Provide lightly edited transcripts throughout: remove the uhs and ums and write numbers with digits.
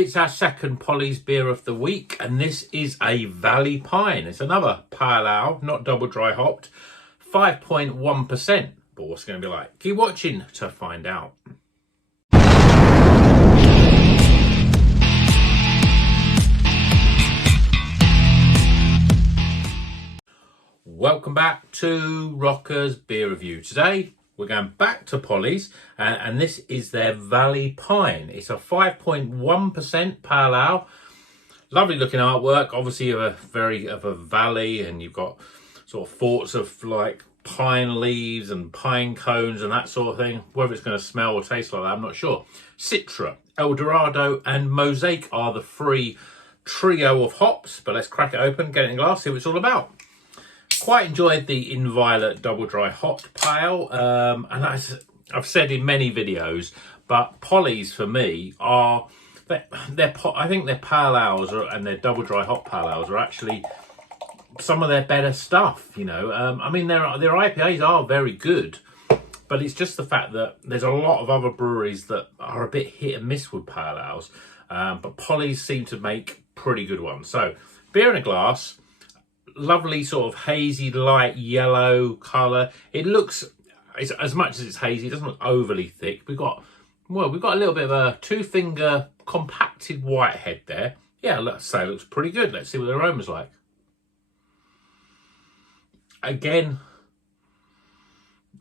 It's our second Polly's beer of the week, and this is a Valley Pine. It's another pale ale, not double dry hopped, 5.1%. But what's it going to be like? Keep watching to find out. Welcome back to Rocker's Beer Review. Today we're going back to Polly's, and this is their Valley Pine. It's a 5.1% pale ale. Lovely looking artwork, obviously of a valley, and you've got sort of thoughts of like pine leaves and pine cones and that sort of thing. Whether it's going to smell or taste like that, I'm not sure. Citra, Eldorado and Mosaic are the three trio of hops, but let's crack it open, get it in glass, see what it's all about. Quite enjoyed the Inviolate double dry hopped pale, and as I've said in many videos, but Polly's for me are I think their pale ales and their double dry hop pale ales are actually some of their better stuff. You know, I mean their IPAs are very good, but it's just the fact that there's a lot of other breweries that are a bit hit and miss with pale ales, but Polly's seem to make pretty good ones. So beer in a glass. Lovely sort of hazy light yellow colour. It looks, as much as it's hazy, it doesn't look overly thick. We've got a little bit of a two-finger compacted white head there. Yeah, let's say it looks pretty good. Let's see what the aroma's like. Again,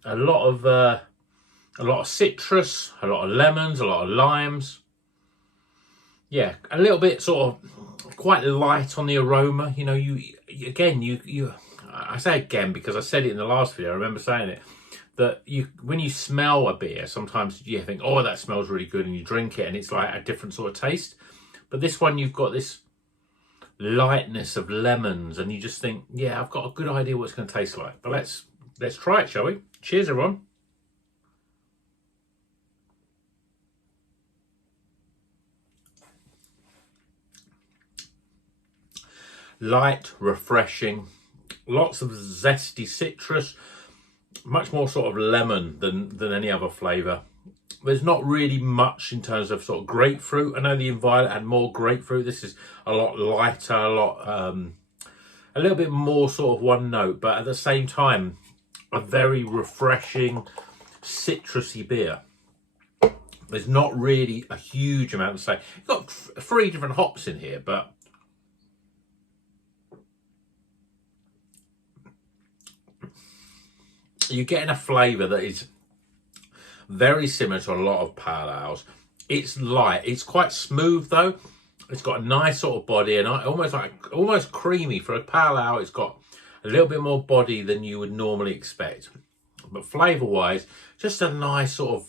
a lot of citrus, a lot of lemons, a lot of limes. Yeah, a little bit sort of quite light on the aroma. You know, I say again because I said it in the last video, I remember saying it, that when you smell a beer, sometimes you think, oh, that smells really good, and you drink it and it's like a different sort of taste. But this one, you've got this lightness of lemons, and you just think, yeah, I've got a good idea what it's going to taste like. But let's try it, shall we? Cheers, everyone. Light, refreshing, lots of zesty citrus, much more sort of lemon than any other flavour. There's not really much in terms of sort of grapefruit. I know the Inviolate had more grapefruit. This is a lot lighter, a little bit more sort of one note, but at the same time, a very refreshing, citrusy beer. There's not really a huge amount to say. You've got three different hops in here, but you're getting a flavour that is very similar to a lot of pale ales. It's light. It's quite smooth though. It's got a nice sort of body and almost creamy for a pale ale. It's got a little bit more body than you would normally expect. But flavour-wise, just a nice sort of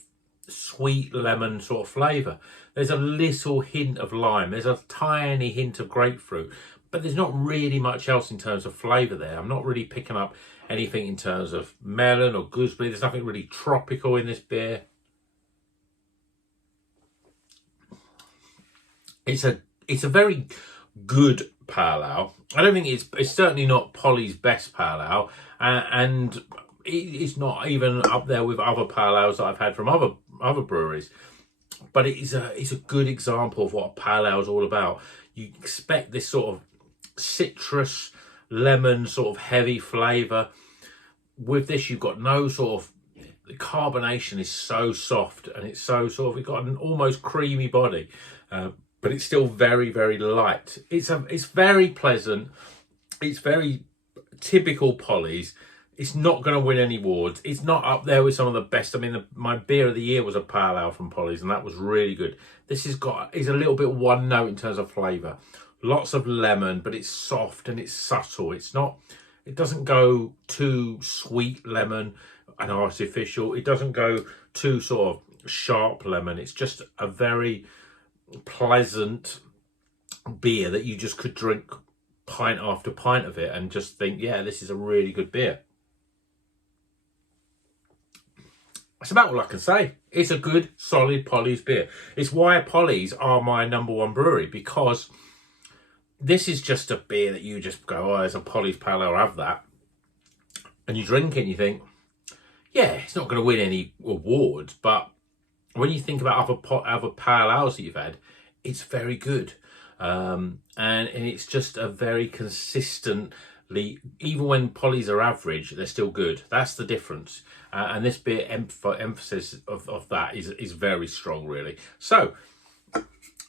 sweet lemon sort of flavour. There's a little hint of lime. There's a tiny hint of grapefruit. But there's not really much else in terms of flavour there. I'm not really picking up anything in terms of melon or gooseberry. There's nothing really tropical in this beer. It's a very good pale ale. I don't think it's certainly not Polly's best pale ale, and it's not even up there with other pale ales that I've had from other breweries. But it's a good example of what a pale ale is all about. You expect this sort of citrus, lemon, sort of heavy flavour. With this, you've got no sort of, the carbonation is so soft, and it's so sort of, it's got an almost creamy body, but it's still very, very light. It's very pleasant. It's very typical Polly's. It's not going to win any awards. It's not up there with some of the best. I mean, my beer of the year was a pale ale from Polly's, and that was really good. This is a little bit one note in terms of flavour. Lots of lemon, but it's soft and it's subtle. It doesn't go too sweet lemon and artificial. It doesn't go too sort of sharp lemon. It's just a very pleasant beer that you just could drink pint after pint of it and just think, yeah, this is a really good beer. That's about all I can say. It's a good, solid Polly's beer. It's why Polly's are my #1 brewery, because this is just a beer that you just go, oh, there's a Polly's pale ale, I'll have that. And you drink it and you think, yeah, it's not going to win any awards, but when you think about other pale ales that you've had, it's very good. And it's just a very consistently, even when polys are average, they're still good. That's the difference. And this beer emphasis of that is very strong, really. So,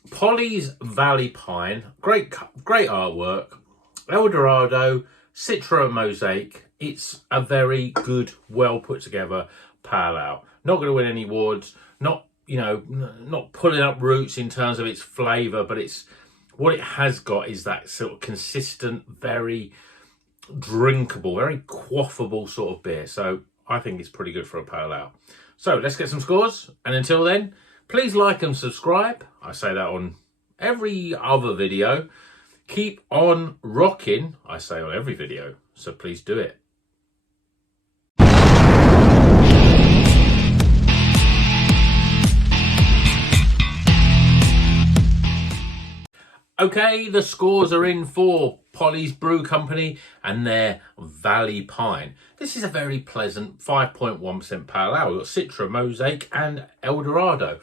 Polly's Valley Pine, great artwork. Eldorado, Citra Mosaic. It's a very good, well put together pale ale. Not going to win any awards. Not, you know, not pulling up roots in terms of its flavour, but it's what it has got is that sort of consistent, very drinkable, very quaffable sort of beer. So I think it's pretty good for a pale ale. So let's get some scores. And until then, please like and subscribe. I say that on every other video. Keep on rocking, I say on every video. So please do it. Okay, the scores are in for Polly's Brew Company and their Valley Pine. This is a very pleasant 5.1% pale ale. We've got Citra, Mosaic and Eldorado.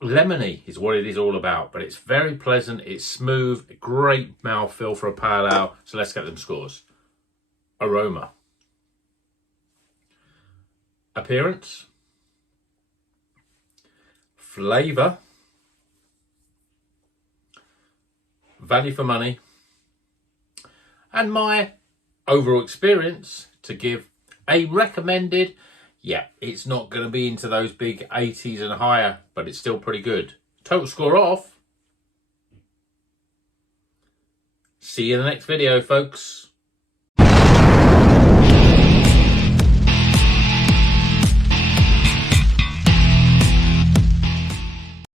Lemony is what it is all about, but it's very pleasant, it's smooth, great mouthfeel for a pale ale. So let's get them scores. Aroma. Appearance. Flavour. Value for money, and my overall experience to give a recommended. Yeah, it's not going to be into those big 80s and higher, but it's still pretty good. Total score off. See you in the next video, folks.